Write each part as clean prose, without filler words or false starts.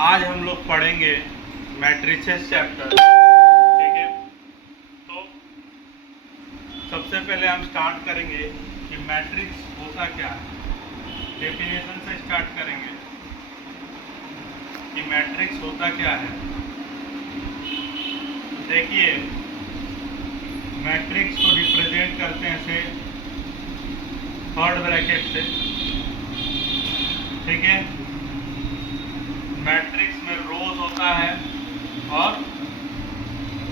आज हम लोग पढ़ेंगे मैट्रिसेस चैप्टर। ठीक है, तो सबसे पहले हम स्टार्ट करेंगे कि मैट्रिक्स होता क्या है। डेफिनेशन से स्टार्ट करेंगे कि मैट्रिक्स होता क्या है। तो देखिए, मैट्रिक्स को रिप्रेजेंट करते हैं से थर्ड ब्रैकेट से। ठीक है, मैट्रिक्स में रोज होता है और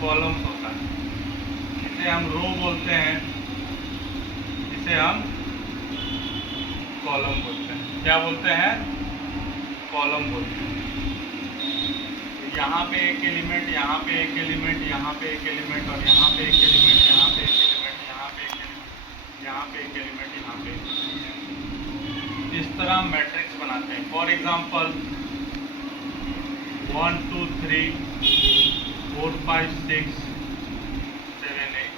कॉलम्स होता है। इसे हम रो बोलते हैं, इसे हम कॉलम बोलते हैं। क्या बोलते हैं? कॉलम बोलते हैं। यहाँ पे एक एलिमेंट, यहाँ पे एक एलिमेंट, यहाँ पे एक एलिमेंट और यहाँ पे एक एलिमेंट, यहाँ पे एक एलिमेंट, यहाँ पे एक एलिमेंट, यहाँ पे एक एलिमेंट, यहाँ पे एक एलिमेंट। इस तरह हम मैट्रिक्स बनाते हैं। फॉर एग्जाम्पल 1 2 3 4 5 6 7 8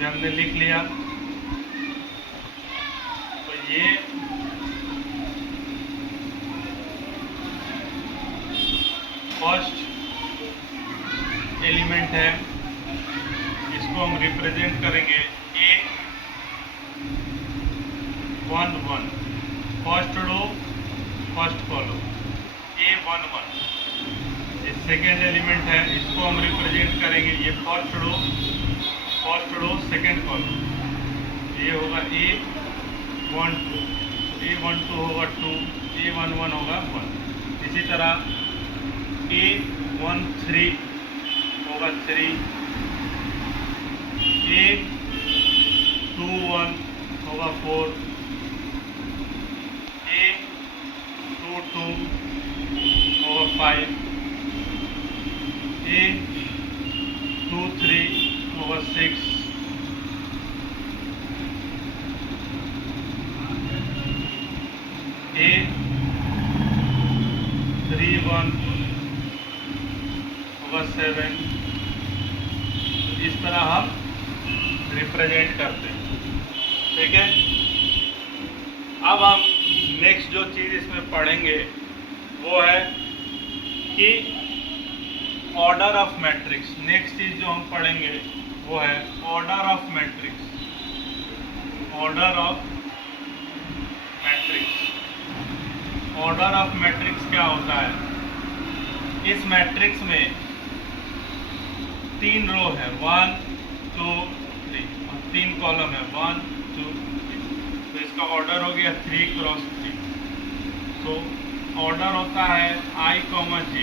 ये हमने लिख लिया। तो ये फर्स्ट एलिमेंट है, इसको हम रिप्रेजेंट करेंगे A1 1, first row first column A1 1। ये सेकेंड एलिमेंट है, इसको हम रिप्रेजेंट करेंगे, ये फर्स्ट रो सेकेंड कॉलम, ये होगा A1 2, A1 2 होगा 2, A1 1 होगा 1। इसी तरह A1 3 होगा 3, A2 1 होगा 4, A2 2 होगा 5, A2 3 होगा 6, A3 1 होगा 7। इस तरह हम रिप्रेजेंट करते हैं। ठीक है, अब हम नेक्स्ट जो चीज़ इसमें पढ़ेंगे वो है कि ऑर्डर ऑफ मैट्रिक्स। नेक्स्ट चीज़ जो हम पढ़ेंगे वो है order of matrix. Order of matrix, order of matrix क्या होता है? इस मैट्रिक्स में 3 रो है, 1 2 3, और 3 कॉलम है, 1 2 3। तो इसका ऑर्डर हो गया 3 क्रॉस 3। तो ऑर्डर होता है I, J।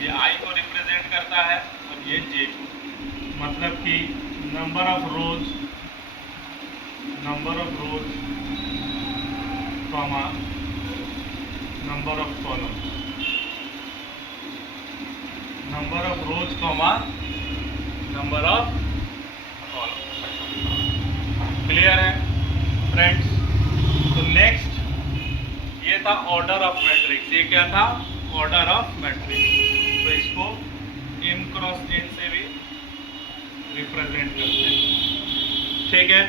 ये I को रिप्रेजेंट करता है और ये J को। मतलब कि number of rose comma number of column, number of rose comma number of column. Clear है फ्रेंड्स? तो नेक्स्ट ये था ऑर्डर ऑफ मैट्रिक्स। ये क्या था? Order of matrix. तो इसको M क्रॉस N से भी रिप्रेजेंट करते हैं। ठीक है,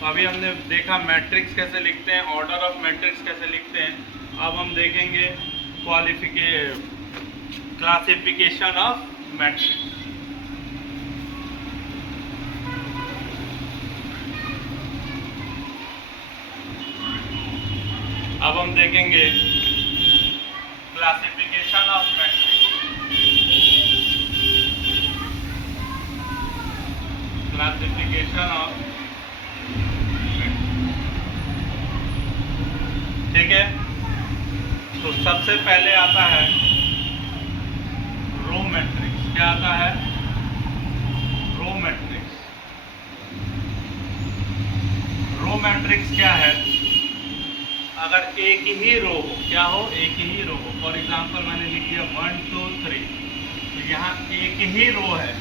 तो अभी हमने देखा मैट्रिक्स कैसे लिखते हैं, ऑर्डर ऑफ मैट्रिक्स कैसे लिखते हैं। अब हम देखेंगे क्लासिफिकेशन ऑफ मैट्रिक्स। अब हम देखेंगे classification of matrix. Classification of, ठीक है, तो सबसे पहले आता है रो मैट्रिक्स। क्या आता है? Row matrix. रो मैट्रिक्स क्या है? अगर एक ही रो हो, क्या हो? एक ही रो हो। फॉर एग्जांपल मैंने लिख दिया 1 2 3, तो यहाँ एक ही रो है,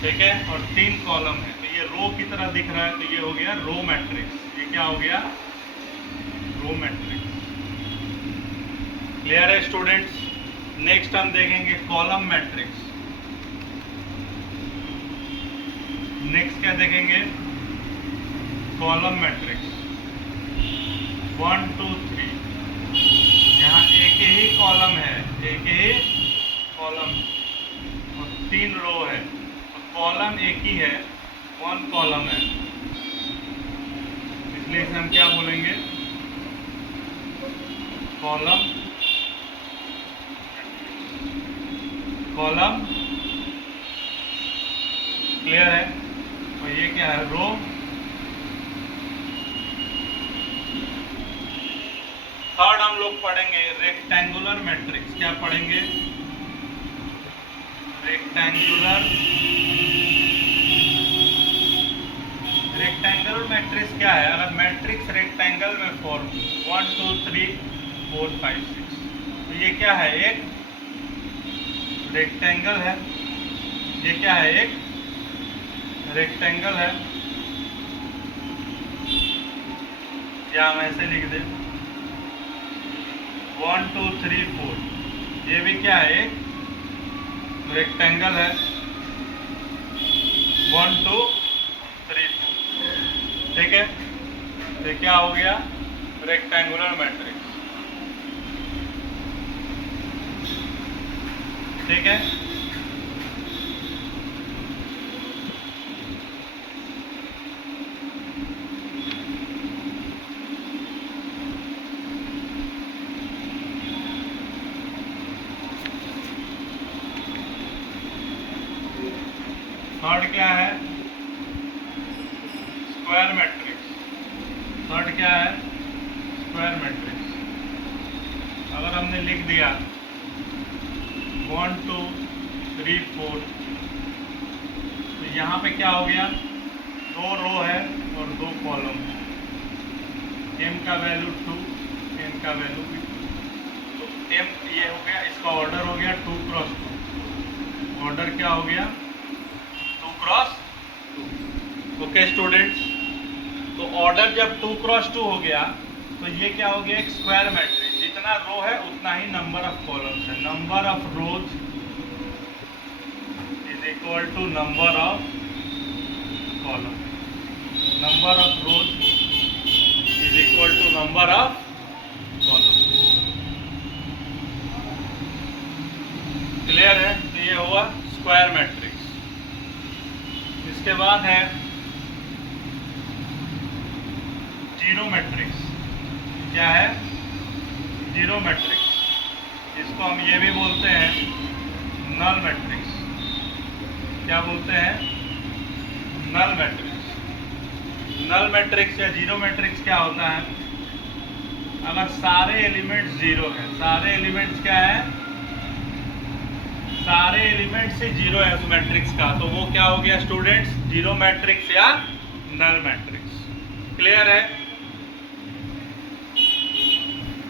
ठीक है, और 3 कॉलम है, तो ये रो की तरह दिख रहा है, तो ये हो गया रो मैट्रिक्स। ये क्या हो गया? Row matrix. क्लियर है स्टूडेंट्स? नेक्स्ट हम देखेंगे कॉलम मैट्रिक्स। नेक्स्ट क्या देखेंगे? Column matrix. 1 2 3 ही कॉलम है, एक ही कॉलम और 3 रो है, तो कॉलम एक ही है, 1 कॉलम है, इसलिए इसे हम क्या बोलेंगे, कॉलम कॉलम। क्लियर है? और ये क्या है, रो। थर्ड हम लोग पढ़ेंगे रेक्टेंगुलर मैट्रिक्स। क्या पढ़ेंगे? रेक्टेंगुलर मैट्रिक्स क्या है? अगर मैट्रिक्स रेक्टेंगल में फॉर्म 1 2 3 4 5 6, तो ये क्या है, एक रेक्टेंगल है। ये क्या है, एक रेक्टेंगल है। या हम ऐसे लिख दें 1 2 3 4, ये भी क्या है, एक रेक्टेंगल है। 1 2 3 4, ठीक है। तो क्या हो गया, रेक्टेंगुलर मैट्रिक्स, ठीक है। थर्ड क्या है, स्क्वायर मैट्रिक्स। थर्ड क्या है, स्क्वायर मैट्रिक्स। अगर हमने लिख दिया 1 2 3 4, तो यहाँ पे क्या हो गया, 2 रो है और 2 कॉलम। m का वैल्यू 2, n का वैल्यू भी 2, तो m ये हो गया, इसका ऑर्डर हो गया 2 क्रॉस 2। ऑर्डर क्या हो गया, 2 क्रॉस 2। ओके स्टूडेंट्स, तो ऑर्डर जब 2 क्रॉस 2 हो गया, तो ये क्या हो गया, एक स्क्वायर मैट्रिक्स। जितना रो है उतना ही नंबर ऑफ कॉलम्स है। Number of rows is equal to number of column. Number of rows is equal to number of column. Clear है? तो ये हुआ स्क्वायर मैट्रिक्स। इसके बाद है जीरो मैट्रिक्स। क्या है, जीरो मैट्रिक्स। इसको हम ये भी बोलते हैं नल मैट्रिक्स। क्या बोलते हैं, नल मैट्रिक्स। नल मैट्रिक्स या जीरो मैट्रिक्स क्या होता है, अगर सारे एलिमेंट्स जीरो हैं, सारे एलिमेंट्स क्या है, सारे एलिमेंट्स से जीरो है उस मैट्रिक्स का, तो वो क्या हो गया स्टूडेंट्स, जीरो मैट्रिक्स या नल मैट्रिक्स। क्लियर है?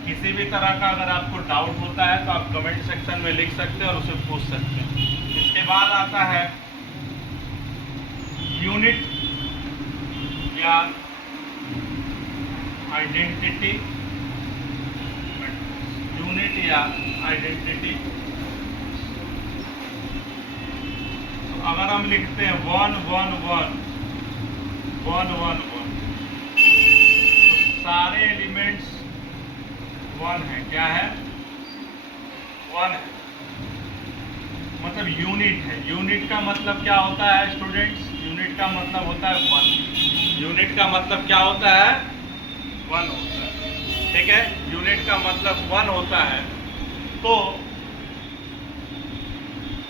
किसी भी तरह का अगर आपको डाउट होता है तो आप कमेंट सेक्शन में लिख सकते हैं और उसे पूछ सकते हैं। इसके बाद आता है यूनिट या आइडेंटिटी। यूनिट या आइडेंटिटी, तो अगर हम लिखते हैं 1 1 1 1 1 1, तो सारे एलिमेंट्स 1 है। क्या है, 1 है, मतलब यूनिट है। यूनिट का मतलब क्या होता है स्टूडेंट्स, यूनिट का मतलब होता है 1। यूनिट का मतलब क्या होता है, 1 होता है, ठीक है। यूनिट का मतलब 1 होता है। तो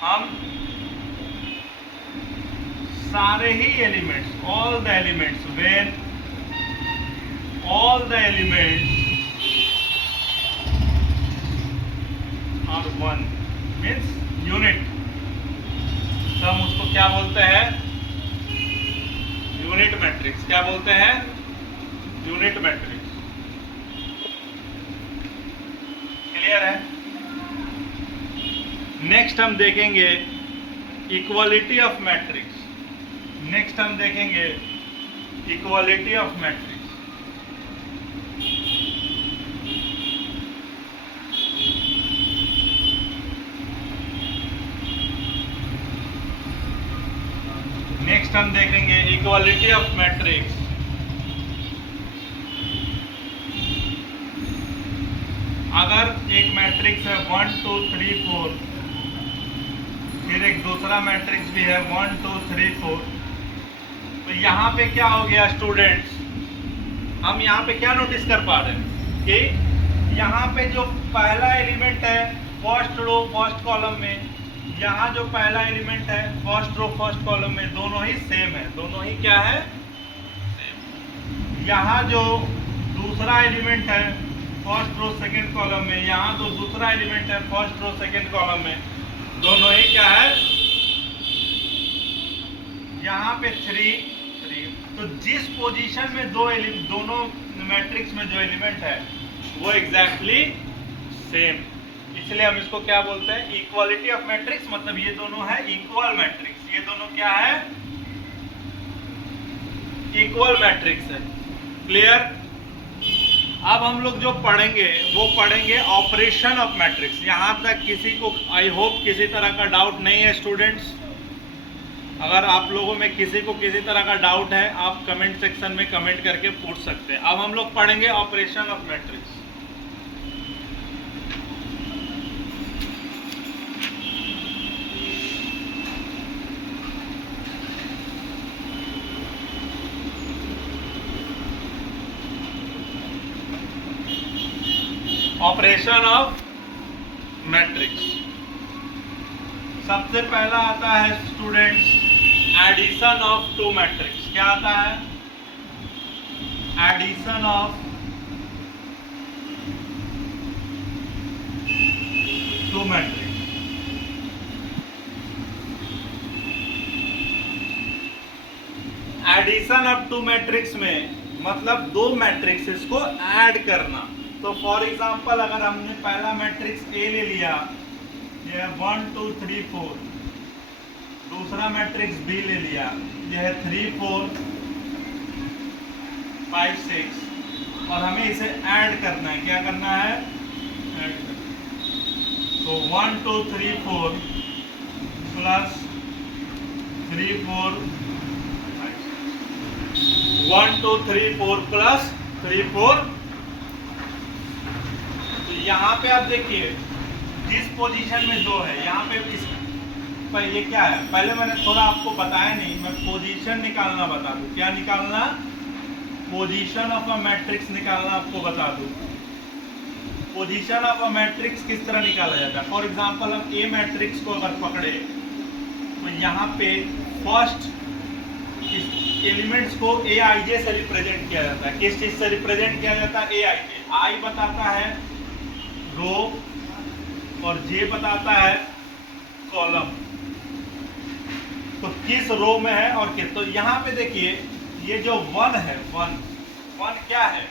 हम सारे ही elements, all the elements, when all the elements are 1 means unit, तो हम उसको क्या बोलते हैं, यूनिट मैट्रिक्स। क्या बोलते हैं, यूनिट मैट्रिक्स। क्लियर है? नेक्स्ट हम देखेंगे इक्वालिटी ऑफ मैट्रिक्स। नेक्स्ट हम देखेंगे इक्वालिटी ऑफ मैट्रिक्स। नेक्स्ट हम देखेंगे इक्वालिटी ऑफ मैट्रिक्स। अगर एक मैट्रिक्स है 1 2 3 4, फिर एक दूसरा मैट्रिक्स भी है 1 2 3 4, तो यहाँ पे क्या हो गया स्टूडेंट्स, हम यहाँ पे क्या नोटिस कर पा रहे हैं कि यहाँ पे जो पहला एलिमेंट है फर्स्ट रो फर्स्ट कॉलम में, यहाँ जो पहला एलिमेंट है फर्स्ट रो फर्स्ट कॉलम में, दोनों ही सेम है, दोनों ही क्या है सेम। यहाँ जो दूसरा एलिमेंट है फर्स्ट रो सेकंड कॉलम में, यहाँ जो दूसरा एलिमेंट है फर्स्ट रो सेकंड कॉलम में, दोनों ही क्या है, यहाँ पे 3 3। तो जिस पोजीशन में दोनों मैट्रिक्स में जो एलिमेंट है वो एग्जैक्टली सेम, इसलिए हम इसको क्या बोलते हैं, इक्वालिटी ऑफ मैट्रिक्स। मतलब ये दोनों है इक्वल मैट्रिक्स, ये दोनों क्या है, इक्वल मैट्रिक्स है। क्लियर। अब हम लोग जो पढ़ेंगे वो पढ़ेंगे ऑपरेशन ऑफ मैट्रिक्स। यहां तक किसी को आई होप किसी तरह का डाउट नहीं है स्टूडेंट्स। अगर आप लोगों में किसी को किसी तरह का डाउट है आप कमेंट सेक्शन में कमेंट करके पूछ सकते हैं। अब हम लोग पढ़ेंगे operation of matrix. Operation of matrix. सबसे पहला आता है students addition of two matrix. क्या आता है, addition of two matrix. Addition of two matrix में मतलब दो मैट्रिक्स को ऐड करना। तो फॉर एग्जांपल अगर हमने पहला मैट्रिक्स ए ले लिया, यह है 1 2 3 4, दूसरा मैट्रिक्स बी ले लिया, यह है 3 4 5 6, और हमें इसे ऐड करना है। क्या करना है, ऐड करना। तो 1 2 3 4 प्लस 3 4 1 2 3 4 प्लस 3 4। यहाँ पे आप देखिए जिस पोजीशन में जो है, यहाँ पे इस पर ये क्या है, पहले मैंने थोड़ा आपको बताया नहीं, मैं पोजीशन निकालना बता दूं। क्या निकालना, पोजीशन ऑफ अ मैट्रिक्स निकालना आपको बता दूं। पोजीशन ऑफ अ मैट्रिक्स किस तरह निकाला जाता है। फॉर एग्जांपल हम ए मैट्रिक्स को अगर पकड़े तो यहाँ पे फर्स्ट एलिमेंट्स को ए आई जे से रिप्रेजेंट किया जाता है। किस चीज से रिप्रेजेंट किया जाता है, ए आई जे। आई बताता है रो और जे बताता है कॉलम। तो किस रो में है और किस, तो यहाँ पे देखिए ये जो 1 है, 1 क्या है,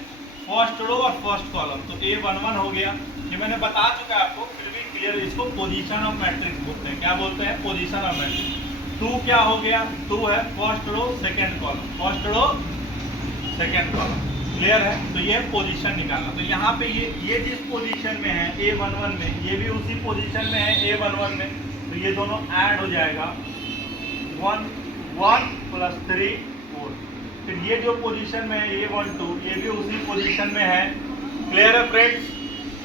फर्स्ट रो और फर्स्ट कॉलम। तो A11 हो गया, ये मैंने बता चुका है आपको, फिर भी क्लियर। इसको पोजीशन ऑफ मैट्रिक्स बोलते हैं। क्या बोलते हैं, पोजीशन ऑफ मैट्रिक्स। 2 क्या हो गया, 2 है first row second column, first row second column. Clear है। तो ये पोजीशन निकालना। तो यहाँ पे ये जिस पोजीशन में है A11 में, ये भी उसी पोजीशन में है A11 में, तो ये दोनों ऐड हो जाएगा 1 1 प्लस 3 4। फिर ये जो पोजीशन में है A12, ये भी उसी पोजीशन में है। क्लियर है फ्रेंड्स।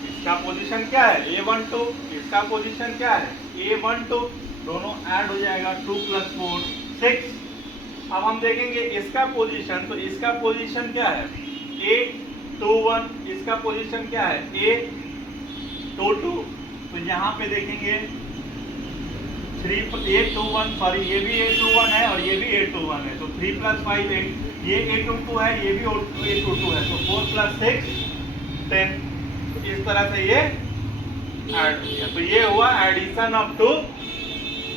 इसका पोजीशन क्या है A12, इसका पोजीशन क्या है A12, दोनों ऐड हो जाएगा 2 प्लस 4 6। अब हम देखेंगे इसका पोजीशन, तो इसका पोजीशन क्या है A21, इसका पोजीशन क्या है A22। तो यहाँ पे देखेंगे 821, सॉरी ये भी A21 है और ये भी A21 है। तो 3 प्लस 5 8, ये A22 है, ये भी A22 है। तो 4 प्लस 6 10। तो इस तरह से ये ऐड हो गया। तो ये हुआ addition of two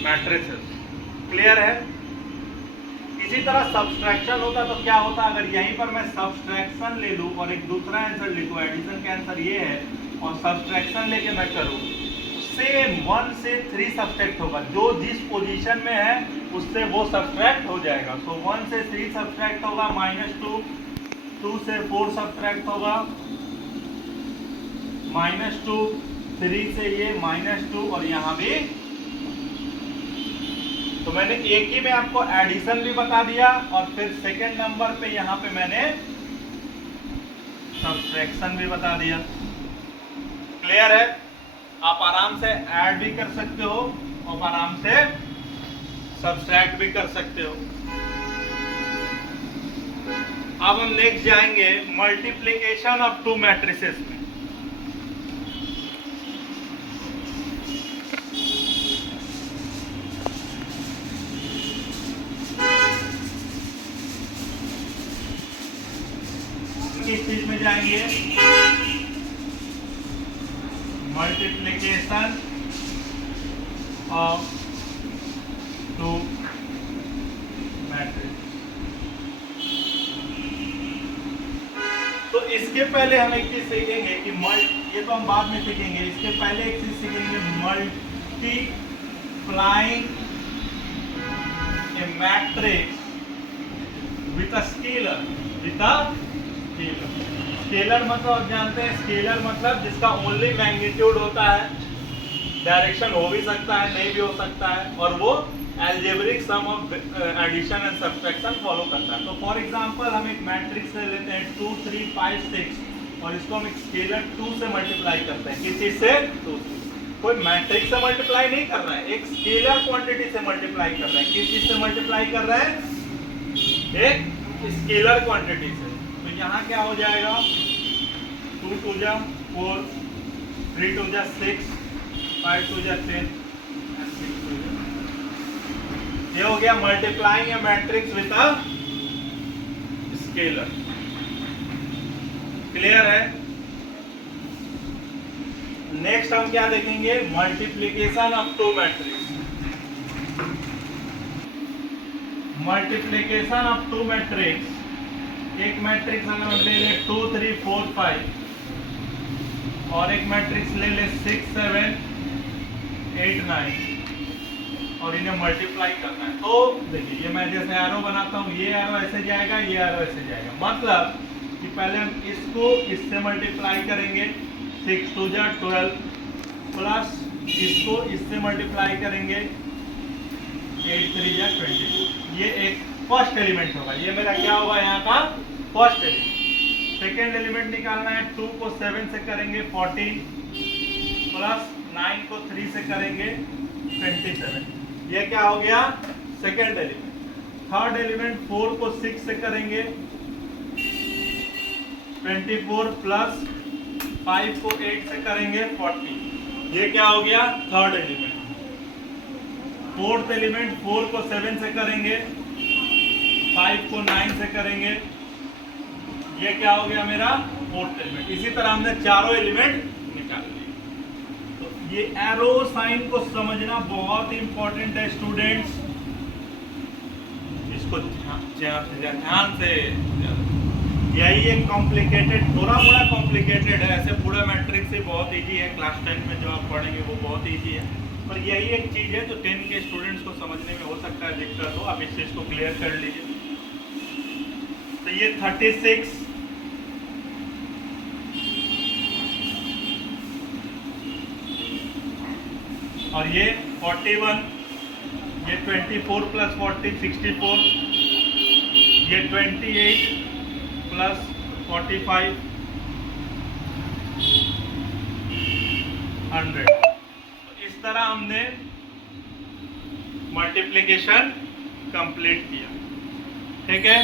matrices. Clear है। इसी तरह सब्सट्रैक्शन होता तो क्या होता, अगर यहीं पर मैं सब्सट्रैक्शन ले लूं और एक दूसरा आंसर लिखूं, एडिशन का आंसर ये है और सब्सट्रैक्शन लेके मैं करूं, सेम 1 से 3 सब्सट्रैक्ट होगा। जो जिस पोजीशन में है उससे वो सब्सट्रैक्ट हो जाएगा। तो 1 से 3 सब्सट्रैक्ट होगा, -2, 2 से 4 सब्सट्रैक्ट होगा, -2, 3 से ये -2 और यहाँ भी। तो मैंने एक ही में आपको एडिशन भी बता दिया और फिर सेकंड नंबर पे यहाँ पे मैंने सब्सट्रैक्शन भी बता दिया। क्लियर है? आप आराम से ऐड भी कर सकते हो और आराम से सब्सट्रैक्ट भी कर सकते हो। अब हम नेक्स्ट जाएंगे मल्टीप्लिकेशन ऑफ टू मैट्रिसेस में। किस चीज में जाएंगे? Multiplication of two matrix. तो इसके पहले हम एक चीज सीखेंगे कि ये तो हम बाद में सीखेंगे, इसके पहले एक चीज सीखेंगे, multiplying a matrix with a scalar. Scalar मतलब आप जानते हैं, स्केलर मतलब जिसका ओनली मैग्नीट्यूड होता है, डायरेक्शन हो भी सकता है नहीं भी हो सकता है, और वो algebraic sum of addition and subtraction follow करता है। तो फॉर एग्जांपल हम एक मैट्रिक्स ले लेते हैं 2 3 5 6 और इसको हम एक स्केलर 2 से मल्टीप्लाई करते हैं। किस चीज से? 2 से। कोई मैट्रिक्स से मल्टीप्लाई नहीं कर रहा है, एक स्केलर क्वांटिटी से मल्टीप्लाई कर रहा है। किस चीज से मल्टीप्लाई कर रहा है? एक स्केलर क्वांटिटी से। तो यहाँ क्या हो जाएगा? 2 2 जा 4, 3 2 जा 6, 5 2 जा 10, ये हो गया multiplying a matrix with a scalar. Clear है? नेक्स्ट हम क्या देखेंगे? Multiplication of two matrix. Multiplication of two matrix, एक मैट्रिक्स अगर हम ले ले 2 3 4 5 और एक मैट्रिक्स ले ले 6 7 8 9 और इन्हें मल्टीप्लाई करना है। तो देखिए ये मैं जैसे एरो बनाता हूँ, ये एरो ऐसे जाएगा, ये एरो ऐसे जाएगा। मतलब कि पहले हम इसको इससे मल्टीप्लाई करेंगे, 6 2 जा 12 प्लस इसको इससे मल्टीप्लाई करेंगे, 8 3 जा 22। ये एक फर्स्ट एलिमेंट होगा, ये मेरा क्या होगा यहाँ का? First element. सेकेंड एलिमेंट निकालना है, 2 को 7 से करेंगे 14 प्लस 9 को 3 से करेंगे 27। ये क्या हो गया? Second element. थर्ड एलिमेंट 4 को 6 से करेंगे 24 प्लस 5 को 8 से करेंगे 40। ये क्या हो गया? Third element. फोर्थ एलिमेंट 4 को 7 से करेंगे, 5 को 9 से करेंगे, ये क्या हो गया मेरा? Fourth element. इसी तरह हमने चारों एलिमेंट निकाल लिए। तो ये एरो साइन को समझना बहुत इंपॉर्टेंट है स्टूडेंट्स, इसको ध्यान से। यही एक कॉम्प्लिकेटेड, थोड़ा मोड़ा कॉम्प्लिकेटेड है, ऐसे पूरा मैट्रिक्स से बहुत इजी है, क्लास 10 में जो आप पढ़ेंगे वो बहुत इजी है, पर यही एक चीज़ है जो 10 के स्टूडेंट्स को समझने में हो सकता है दिक्कत हो। आप इस चीज़ को क्लियर कर लीजिए। तो ये 36 और ये 41, ये 24 प्लस 40 64, ये 28 प्लस 45 100। इस तरह हमने मल्टीप्लिकेशन कंप्लीट किया। ठीक है,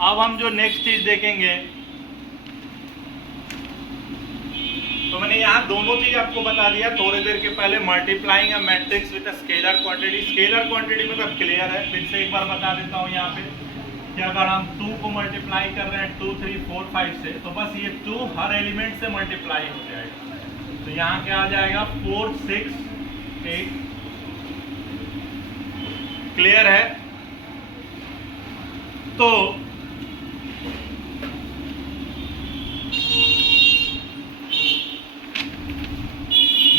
अब हम जो नेक्स्ट चीज देखेंगे, तो मैंने यहाँ दोनों चीज आपको बता दिया थोड़ी देर के पहले। Multiplying a matrix with a scalar quantity. Scalar quantity मतलब क्लियर है, फिर से एक बार बता देता हूँ यहाँ पे कि अगर हम 2 को मल्टीप्लाई कर रहे हैं 2 3 4 5 से, तो बस ये 2 हर एलिमेंट से मल्टीप्लाई हो जाएगा। तो यहाँ क्या आ जाएगा? 4 6 8। क्लियर है? तो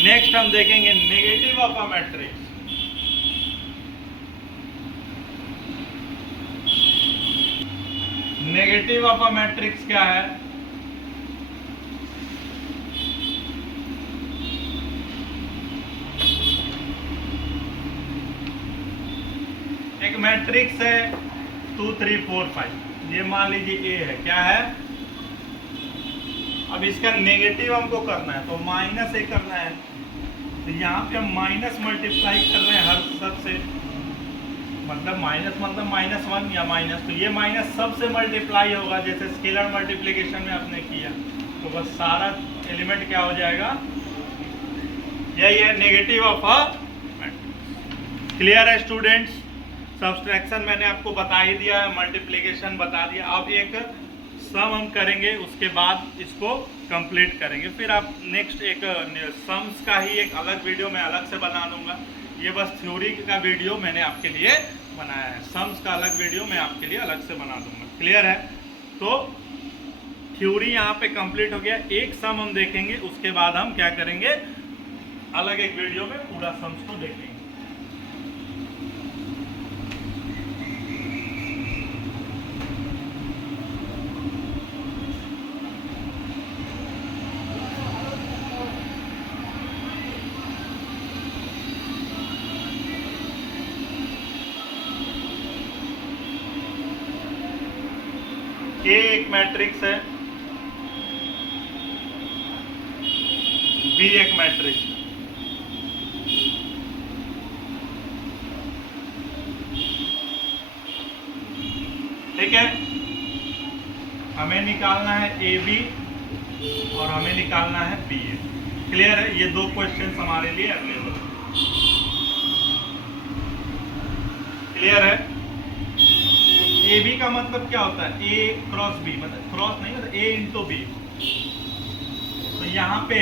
नेक्स्ट हम देखेंगे negative of a matrix. Negative of a matrix क्या है? एक मैट्रिक्स है 2 3 4 5, ये मान लीजिए ए है। क्या है? अब इसका नेगेटिव हमको करना है तो माइनस 1 करना है, तो यहाँ पे हम माइनस मल्टीप्लाई कर रहे हैं हर सब से, मतलब -1 या माइनस, तो ये माइनस सब से मल्टीप्लाई होगा जैसे स्केलर मल्टीप्लिकेशन में आपने किया, तो बस सारा एलिमेंट क्या हो जाएगा, यही है negative of a matrix. Clear है स्टूडेंट्स? सब्सट्रैक्शन मैंने आपको बता ही दिया है, मल्टीप्लिकेशन बता दिया। अब एक सम हम करेंगे, उसके बाद इसको कंप्लीट करेंगे, फिर आप नेक्स्ट एक सम्स का ही एक अलग वीडियो मैं अलग से बना दूंगा। ये बस थ्योरी का वीडियो मैंने आपके लिए बनाया है, सम्स का अलग वीडियो मैं आपके लिए अलग से बना दूंगा। क्लियर है? तो थ्योरी यहाँ पे कंप्लीट हो गया, एक सम हम देखेंगे, उसके बाद हम क्या करेंगे, अलग एक वीडियो में पूरा सम्स को देखेंगे। A एक मैट्रिक्स है, B एक मैट्रिक्स है। ठीक है, हमें निकालना है AB और हमें निकालना है BA। क्लियर है? ये दो क्वेश्चन हमारे लिए अवेलेबल है। क्लियर है? AB का मतलब क्या होता है, A क्रॉस B, मतलब क्रॉस नहीं, मतलब A इंटू B। तो यहाँ पे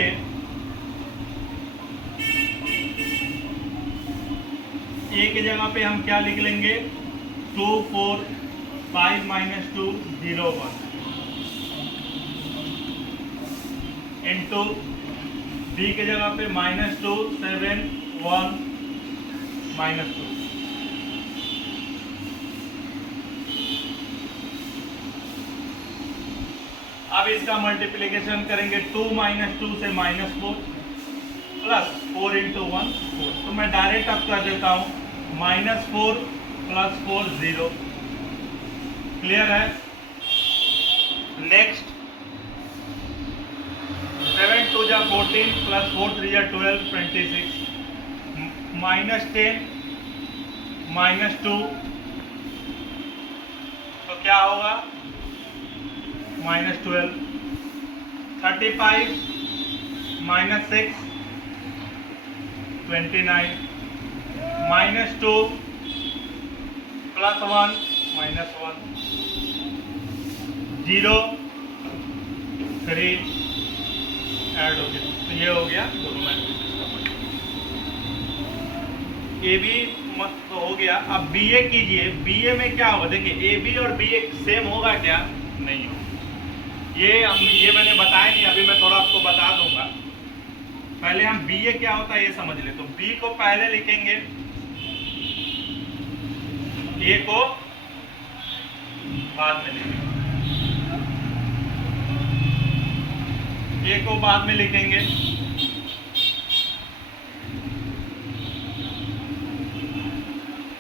A की जगह पे हम क्या लिख लेंगे, 2 4 5 -2 0 1 इंटू B की जगह पे -2 7 1 -2। अब इसका मल्टीप्लिकेशन करेंगे, 2 -2 से -4 प्लस 4 इंटू 1 4। तो मैं डायरेक्ट अब कर देता हूँ, -4 + 4 0। क्लियर है? नेक्स्ट 7 2 जा 14 + 4 3 जा 12 26 -10 -2, तो क्या होगा, -12 35 -6 29 -2 +1 -1 0 3 ऐड हो गया। तो ये हो गया दोनों मैट्रिक्स का AB मत तो हो गया। अब BA कीजिए, BA में क्या होगा, देखिए AB और BA सेम होगा क्या, नहीं होगा। ये मैंने बताया नहीं, अभी मैं थोड़ा आपको बता दूंगा। पहले हम BA क्या होता है ये समझ ले। तो B को पहले लिखेंगे, A को बाद में लिखेंगे, A को बाद में लिखेंगे।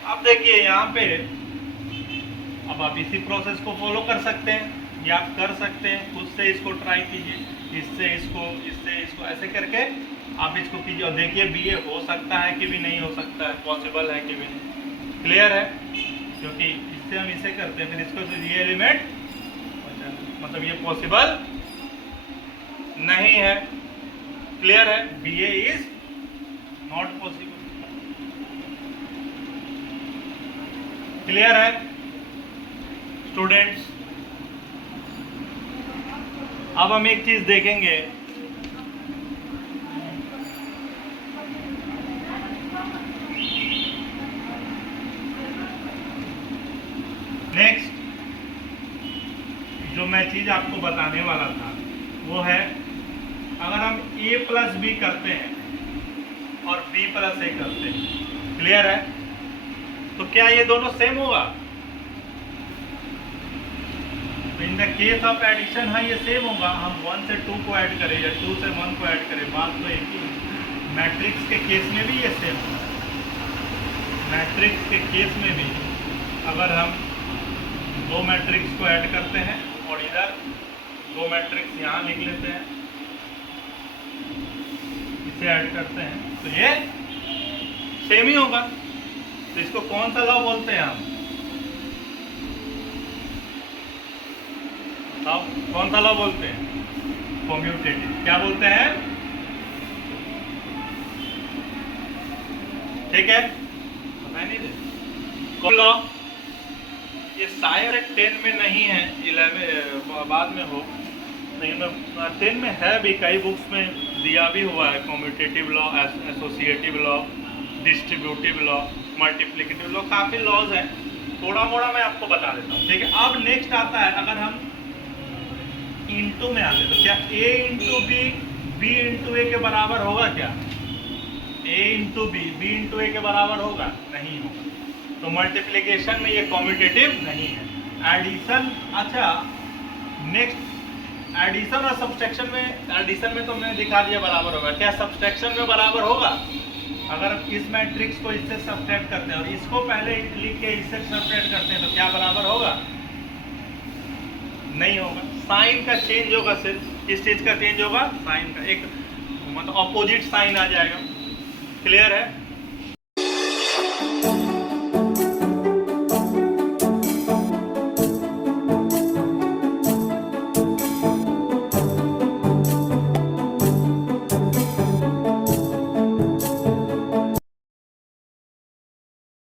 अब देखिए यहाँ पे, अब आप इसी प्रोसेस को फॉलो कर सकते हैं या आप कर सकते हैं, खुद से इसको ट्राई कीजिए, इससे इसको ऐसे करके आप इसको कीजिए और देखिए BA हो सकता है कि भी नहीं हो सकता है, पॉसिबल है कि भी नहीं। क्लियर है? क्योंकि इससे हम इसे करते हैं, फिर इसको तो ये एलिमेंट मतलब ये पॉसिबल नहीं है। क्लियर है? BA is not possible. Clear है स्टूडेंट्स? अब हम एक चीज देखेंगे, नेक्स्ट जो मैं चीज आपको बताने वाला था वो है, अगर हम A + B करते हैं और B + A करते हैं, क्लियर है, तो क्या ये दोनों सेम होगा? In the case of addition हाँ ये सेम होगा। हम 1 से 2 को ऐड करें या 2 से 1 को ऐड करें, बात तो एक ही। मैट्रिक्स के केस में भी ये सेम होगा। मैट्रिक्स के केस में भी अगर हम 2 मैट्रिक्स को ऐड करते हैं और इधर दो मैट्रिक्स यहाँ लिख लेते हैं, इसे ऐड करते हैं तो ये सेम ही होगा। तो इसको कौन सा लॉ बोलते हैं हम? बताओ कौन सा लॉ बोलते हैं? कम्यूटेटिव। क्या बोलते हैं? ठीक है, बताए नहीं दे कौन लॉ? ये शायद 10 में नहीं है, 11 बाद में हो, नहीं 10 में है भी, कई बुक्स में दिया भी हुआ है। Commutative law, associative law, distributive law, multiplicative law, काफ़ी लॉज हैं। थोड़ा मोड़ा मैं आपको बता देता हूँ, ठीक है। अब नेक्स्ट आता है, अगर हम इंटू में आते तो क्या a into B b into A के बराबर होगा? क्या a into B b into A के बराबर होगा? नहीं होगा। तो मल्टीप्लिकेशन में ये कम्यूटेटिव नहीं है। एडिशन, अच्छा नेक्स्ट एडिशन और सब्सट्रैक्शन में, एडिशन में तो मैंने दिखा दिया बराबर होगा। क्या सब्सट्रैक्शन में बराबर होगा? अगर इस मैट्रिक्स को इससे सब्सट्रैक्ट करते हैं और इसको पहले लिख के इससे सब्सट्रैक्ट करते हैं तो क्या बराबर होगा? नहीं होगा। साइन का चेंज होगा, सिर्फ किस चीज का चेंज होगा? साइन का, एक मतलब अपोजिट साइन आ जाएगा। क्लियर है?